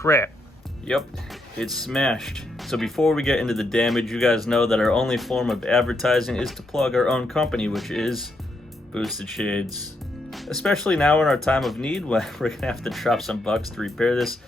crap. Yep, it's smashed. So before we get into the damage, you guys know that our only form of advertising is to plug our own company, which is Boosted Shades. Especially now in our time of need, when we're gonna have to drop some bucks to repair this.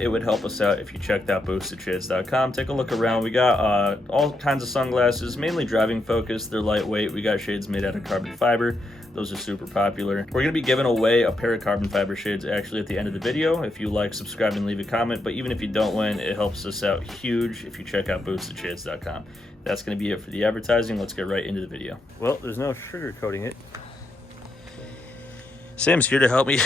It would help us out if you checked out boostedshades.com. Take a look around. We got all kinds of sunglasses, mainly driving focused. They're lightweight. We got shades made out of carbon fiber. Those are super popular. We're gonna be giving away a pair of carbon fiber shades actually at the end of the video. If you like, subscribe and leave a comment. But even if you don't win, it helps us out huge if you check out boostedshades.com. That's gonna be it for the advertising. Let's get right into the video. Well, there's no sugarcoating it. Sam's here to help me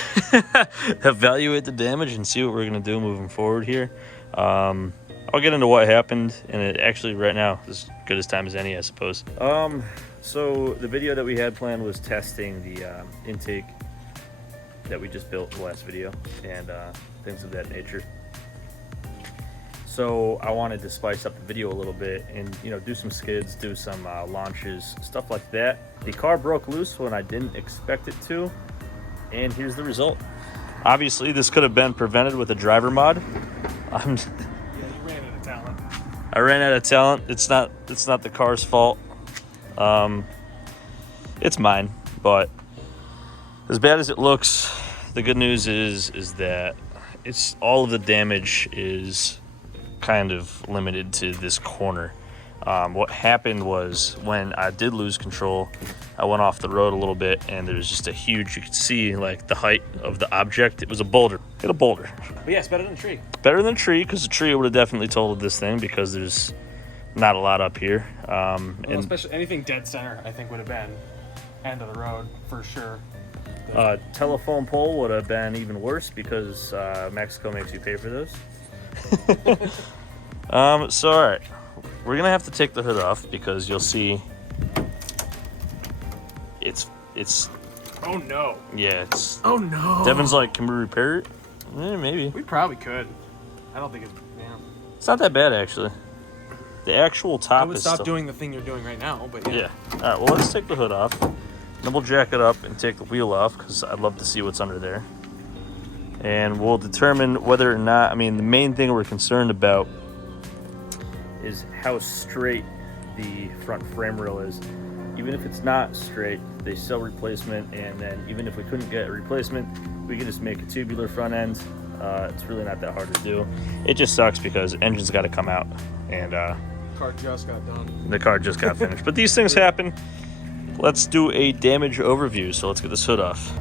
evaluate the damage and see what we're gonna do moving forward here. I'll get into what happened, and it actually right now is as good as time as any, I suppose. So the video that we had planned was testing the intake that we just built the last video and things of that nature. So I wanted to spice up the video a little bit and, you know, do some skids, do some launches, stuff like that. The car broke loose when I didn't expect it to, and here's the result. Obviously, this could have been prevented with a driver mod. Yeah, you ran out of talent. I ran out of talent. It's not the car's fault. It's mine, but as bad as it looks, the good news is that it's all of the damage is kind of limited to this corner. What happened was when I did lose control, I went off the road a little bit, and there was just a huge, you could see like the height of the object. It was a boulder. Hit a boulder. But yeah, it's better than a tree. Better than a tree, because the tree would have definitely totaled this thing because there's not a lot up here. Well, especially anything dead center, I think would have been end of the road for sure. Telephone pole would have been even worse because Mexico makes you pay for those. So all right, we're gonna have to take the hood off because you'll see it's. Oh no. Yeah, it's. Oh no. Devin's like, can we repair it? Maybe. We probably could. I don't think it's. Yeah. It's not that bad actually. The actual top I would is stop still... doing the thing you're doing right now, but yeah. Yeah. All right. Well, let's take the hood off. Then we'll jack it up and take the wheel off because I'd love to see what's under there. And we'll determine whether or not. I mean, the main thing we're concerned about is how straight the front frame rail is. Even if it's not straight, they sell replacement, and then even if we couldn't get a replacement, we could just make a tubular front end. It's really not that hard to do. It just sucks because engine's got to come out, and Car just got done. the car just got finished. But these things happen. Let's do a damage overview. So let's get this hood off.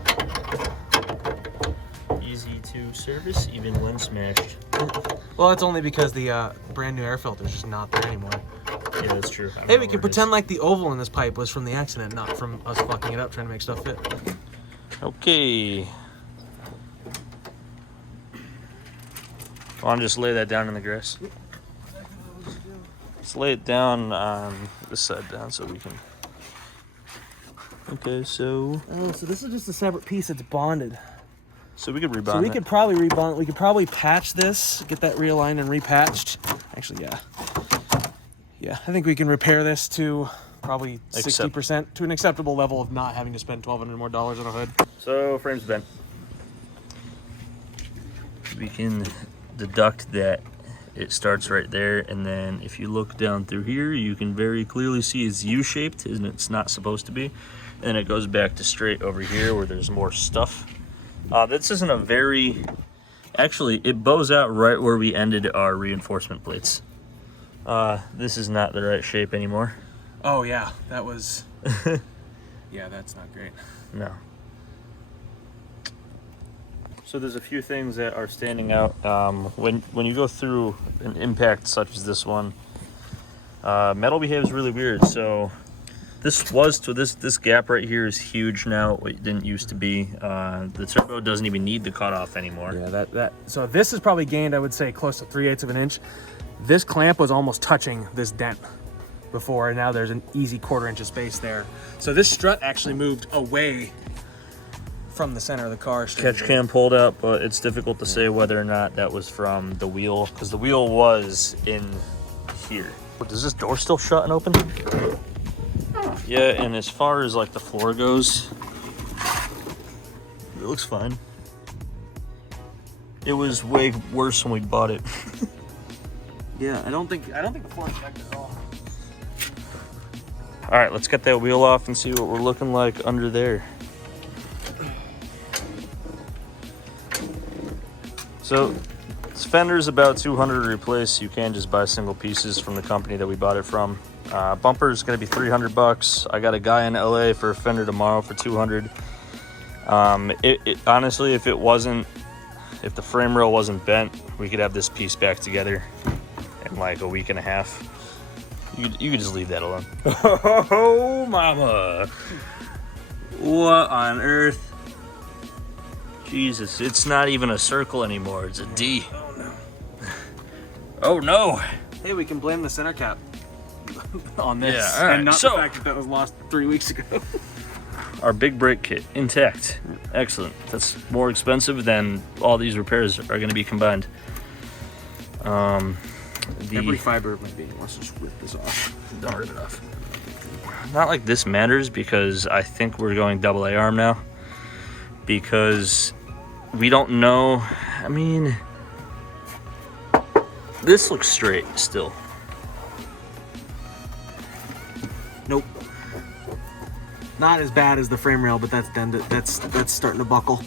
Easy to service, even when smashed. Well, it's only because the brand new air filter is just not there anymore. Yeah, that's true. Hey, we can pretend like the oval in this pipe was from the accident, not from us fucking it up trying to make stuff fit. Okay. I'll just lay that down in the grass. Let's lay it down on this side down so we can. Okay, so. Oh, so this is just a separate piece that's bonded. So we could rebond. So we could probably rebond. We could probably patch this, get that realigned and repatched. Actually, yeah. Yeah, I think we can repair this to probably 60% to an acceptable level of not having to spend $1,200 more on a hood. So frames bent. We can deduct that it starts right there, and then if you look down through here, you can very clearly see it's U-shaped, and it's not supposed to be. And it goes back to straight over here where there's more stuff. This isn't a very, actually it bows out right where we ended our reinforcement plates. This is not the right shape anymore. Oh yeah, that was, yeah, that's not great. No. So there's a few things that are standing out. When you go through an impact such as this one, metal behaves really weird. So this gap right here is huge now. It didn't used to be. The turbo doesn't even need the cutoff anymore. Yeah, so this is probably gained, I would say, close to 3/8 of an inch. This clamp was almost touching this dent before, and now there's an easy 1/4 inch of space there. So this strut actually moved away from the center of the car. Catch cam pulled out, but it's difficult to say whether or not that was from the wheel, because the wheel was in here. Does this door still shut and open? Yeah, and as far as like the floor goes, it looks fine. It was way worse when we bought it. Yeah, I don't think the floor is affected at all. All right, let's get that wheel off and see what we're looking like under there. So this fender's about $200 to replace. You can just buy single pieces from the company that we bought it from. Bumper is going to be $300. I got a guy in LA for a fender tomorrow for $200. Honestly, if the frame rail wasn't bent, we could have this piece back together in like a week and a half. You could just leave that alone. Oh, mama. What on earth? Jesus, it's not even a circle anymore. It's a D. Oh no. Oh no. Hey, we can blame the center cap on this, Yeah, all right. and not So- the fact that was lost 3 weeks ago. Our big brake kit, intact. Excellent. That's more expensive than all these repairs are going to be combined. Every fiber of my being wants to just rip this off. Don't rip it off. Not like this matters, because I think we're going double A arm now. Because we don't know. I mean, this looks straight still. Nope. Not as bad as the frame rail, but that's dented. That's starting to buckle.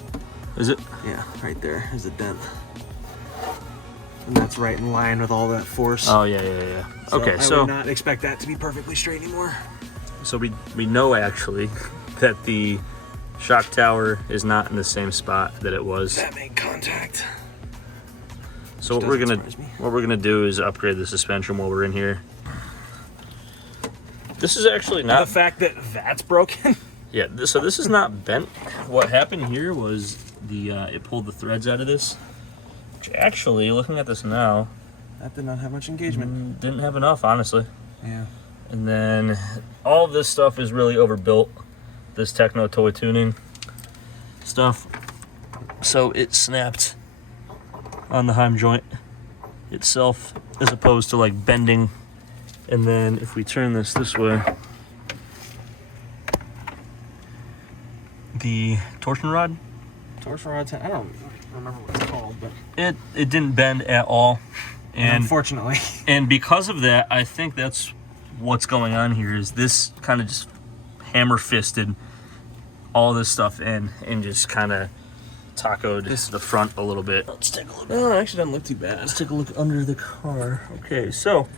Is it? Yeah, right there is a dent. And that's right in line with all that force. Oh yeah. Okay, I so would not expect that to be perfectly straight anymore. so we know actually that the shock tower is not in the same spot that it was. That made contact. So Which what doesn't surprise me. we're gonna do is upgrade the suspension while we're in here. This is actually The not. fact that that's broken. Yeah. So this is not bent. What happened here was it pulled the threads out of this. Which actually, looking at this now, That did not have much engagement. didn't have enough, honestly. Yeah. And then all of this stuff is really overbuilt. This Techno toy tuning stuff. So it snapped on the Heim joint itself, as opposed to like bending. And then if we turn this way, the torsion rod, Torsion rod, I don't remember what it's called, but it didn't bend at all. And unfortunately. And because of that, I think that's what's going on here, is this kind of just hammer fisted all this stuff in and just kind of tacoed the front a little bit. Let's take a look. No, it actually doesn't look too bad. Let's take a look under the car. Okay, so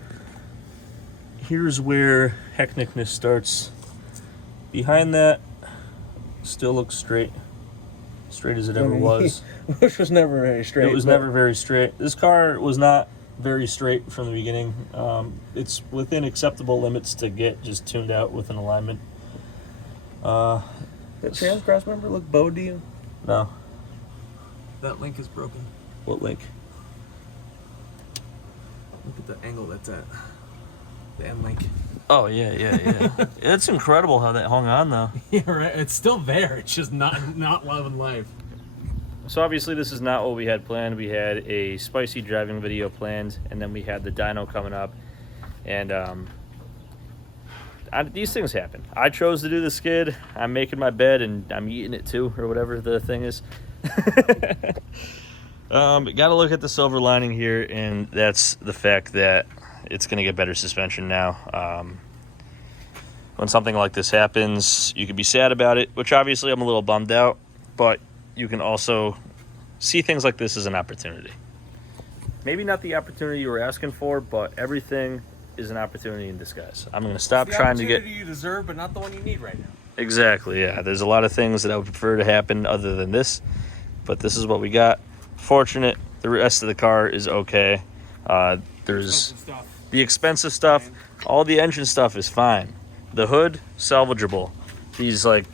here's where hecknickness starts. Behind that, still looks straight. Straight as it ever was. Which was never very straight. It was never very straight. This car was not very straight from the beginning. It's within acceptable limits to get just tuned out with an alignment. That trans cross member look bowed to you? No. That link is broken. What link? Look at the angle that's at. The end link. Oh, yeah. It's incredible how that hung on, though. Yeah, right. It's still there. It's just not loving life. So obviously this is not what we had planned. We had a spicy driving video planned, and then we had the dyno coming up. And these things happen. I chose to do the skid. I'm making my bed, and I'm eating it too, or whatever the thing is. Got to look at the silver lining here, and that's the fact that it's going to get better suspension now. When something like this happens, you can be sad about it, which obviously I'm a little bummed out, but you can also see things like this as an opportunity. Maybe not the opportunity you were asking for, but everything is an opportunity in disguise. I'm going to stop trying to get... The opportunity you deserve, but not the one you need right now. Exactly, yeah. There's a lot of things that I would prefer to happen other than this, but this is what we got. Fortunate, the rest of the car is okay. There's the expensive stuff. All the engine stuff is fine. The hood, salvageable. These like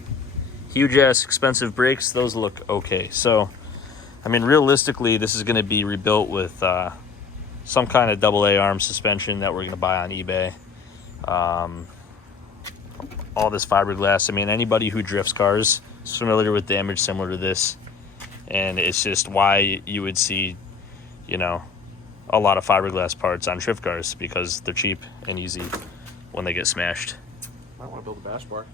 huge ass expensive brakes, those look okay. So, I mean, realistically, this is going to be rebuilt with some kind of AA arm suspension that we're going to buy on eBay. All this fiberglass. I mean, anybody who drifts cars is familiar with damage similar to this. And it's just why you would see, you know, a lot of fiberglass parts on drift cars, because they're cheap and easy when they get smashed. Might want to build a bash bar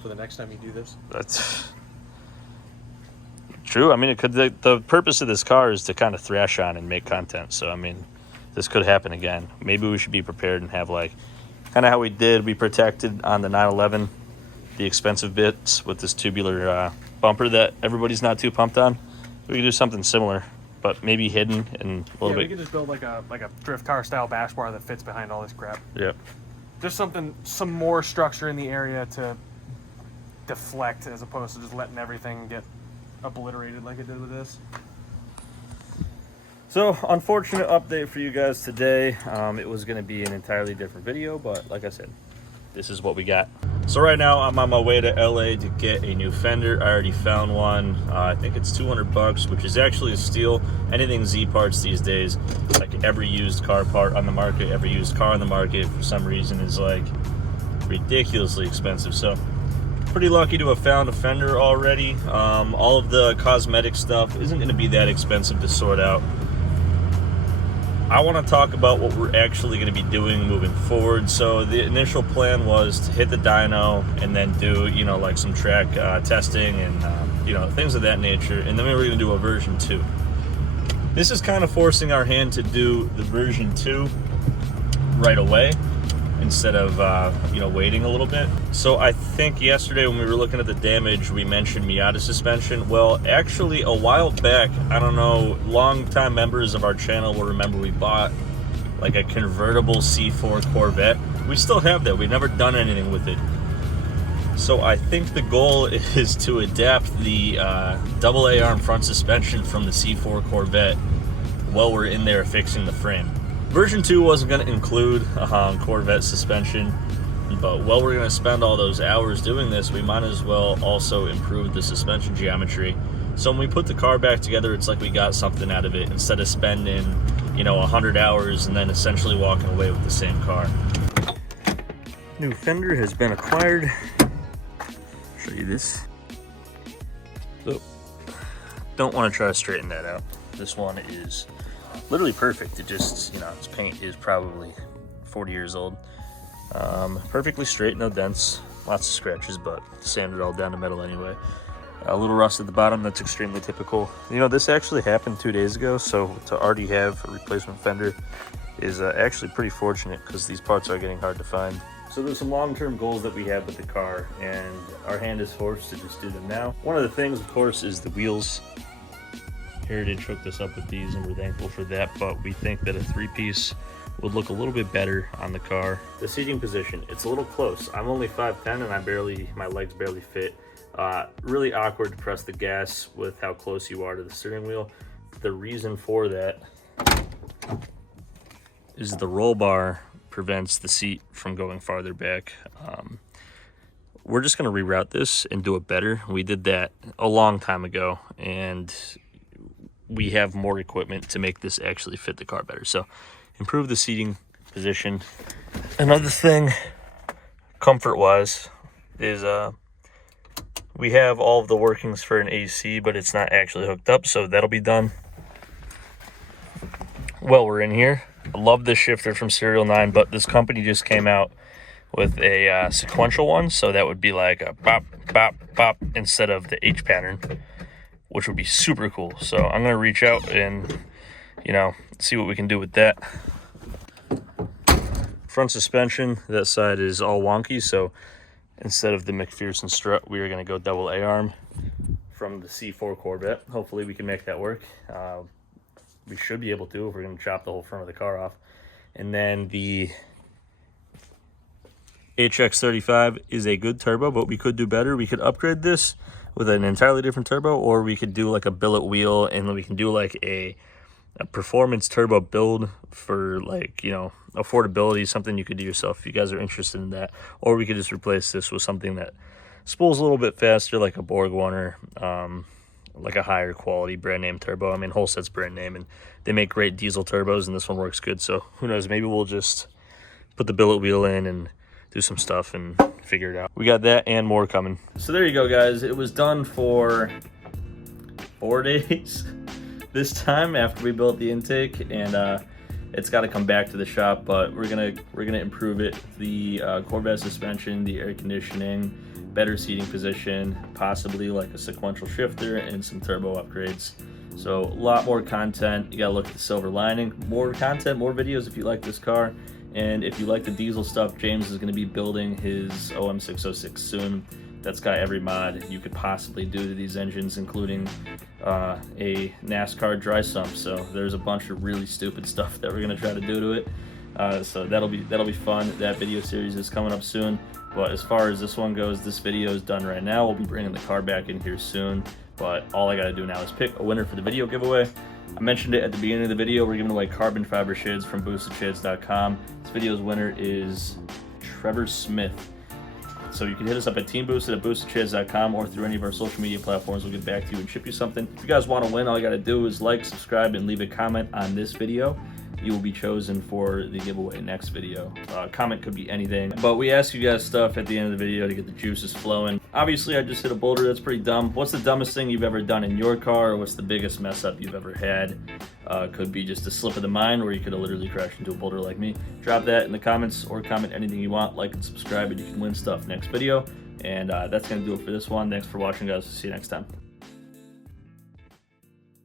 for the next time you do this. That's True. I mean, it could. The purpose of this car is to kind of thrash on and make content. So, I mean, this could happen again. Maybe we should be prepared and have like, kind of how we did. We protected on the 911, the expensive bits with this tubular bumper that everybody's not too pumped on. We could do something similar, but maybe hidden and a little bit. We could just build like a drift car style bash bar that fits behind all this crap. Yep. Just some more structure in the area to deflect as opposed to just letting everything get obliterated like it did with this. So, unfortunate update for you guys today. It was going to be an entirely different video, but like I said, this is what we got. So right now I'm on my way to LA to get a new fender. I already found one. I think it's $200, which is actually a steal. Anything Z parts these days, like every used car part on the market, every used car on the market for some reason is like ridiculously expensive. So pretty lucky to have found a fender already. All of the cosmetic stuff isn't going to be that expensive to sort out. I want to talk about what we're actually going to be doing moving forward. So the initial plan was to hit the dyno and then do, you know, like some track testing and, you know, things of that nature. And then we were going to do a version 2. This is kind of forcing our hand to do the version 2 right away instead of, you know, waiting a little bit. So I think yesterday when we were looking at the damage, we mentioned Miata suspension. Well, actually a while back, I don't know, long-time members of our channel will remember we bought like a convertible C4 Corvette. We still have that. We've never done anything with it. So I think the goal is to adapt the AA arm front suspension from the C4 Corvette while we're in there fixing the frame. Version 2 wasn't going to include Corvette suspension, but while we're going to spend all those hours doing this, we might as well also improve the suspension geometry. So when we put the car back together, it's like we got something out of it instead of spending, you know, 100 hours and then essentially walking away with the same car. New fender has been acquired. Show you this. So, don't want to try to straighten that out. This one is literally perfect. It just, you know, its paint is probably 40 years old. Perfectly straight, no dents, lots of scratches, but sanded all down to metal anyway. A little rust at the bottom, that's extremely typical. You know, this actually happened 2 days ago, so to already have a replacement fender is actually pretty fortunate because these parts are getting hard to find. So there's some long-term goals that we have with the car, and our hand is forced to just do them now. One of the things, of course, is the wheels. Heritage hooked us up with these and we're thankful for that, but we think that a 3-piece would look a little bit better on the car. The seating position, it's a little close. I'm only 5'10" and my legs barely fit. Really awkward to press the gas with how close you are to the steering wheel. The reason for that is the roll bar prevents the seat from going farther back. We're just gonna reroute this and do it better. We did that a long time ago, and we have more equipment to make this actually fit the car better. So improve the seating position. Another thing, comfort-wise, is we have all of the workings for an AC, but it's not actually hooked up, so that'll be done while we're in here. I love this shifter from Serial 9, but this company just came out with a sequential one, so that would be like a bop, bop, bop instead of the H pattern, which would be super cool. So I'm gonna reach out and, you know, see what we can do with that. Front suspension, that side is all wonky, so instead of the McPherson strut, we are gonna go AA arm from the C4 Corvette. Hopefully we can make that work. We should be able to if we're gonna chop the whole front of the car off. And then the HX35 is a good turbo, but we could do better. We could upgrade this with an entirely different turbo, or we could do like a billet wheel and we can do like a performance turbo build for, like, you know, affordability, something you could do yourself if you guys are interested in that. Or we could just replace this with something that spools a little bit faster, like a Borg one, or like a higher quality brand name turbo. I mean, Holstead's brand name, and they make great diesel turbos, and this one works good. So who knows, maybe we'll just put the billet wheel in and do some stuff and figure it out. We got that and more coming. So there you go, guys. It was done for 4 days this time after we built the intake, and it's got to come back to the shop, but we're gonna improve it. The Corvette suspension, the air conditioning, better seating position, possibly like a sequential shifter and some turbo upgrades. So a lot more content. You gotta look at the silver lining. More content, more videos if you like this car. And if you like the diesel stuff, James is gonna be building his OM606 soon. That's got every mod you could possibly do to these engines, including a NASCAR dry sump. So there's a bunch of really stupid stuff that we're gonna try to do to it. So that'll be fun. That video series is coming up soon. But as far as this one goes, this video is done right now. We'll be bringing the car back in here soon. But all I gotta do now is pick a winner for the video giveaway. I mentioned it at the beginning of the video. We're giving away carbon fiber shades from boostedshades.com. This video's winner is Trevor Smith. So you can hit us up at teamboosted@boostedshades.com or through any of our social media platforms. We'll get back to you and ship you something. If you guys want to win, all you got to do is like, subscribe, and leave a comment on this video. You will be chosen for the giveaway next video. Comment could be anything, but we ask you guys stuff at the end of the video to get the juices flowing. Obviously, I just hit a boulder. That's pretty dumb. What's the dumbest thing you've ever done in your car, or what's the biggest mess up you've ever had? Could be just a slip of the mind, or you could have literally crashed into a boulder like me. Drop that in the comments, or comment anything you want. Like and subscribe, and you can win stuff next video. And that's going to do it for this one. Thanks for watching, guys. See you next time.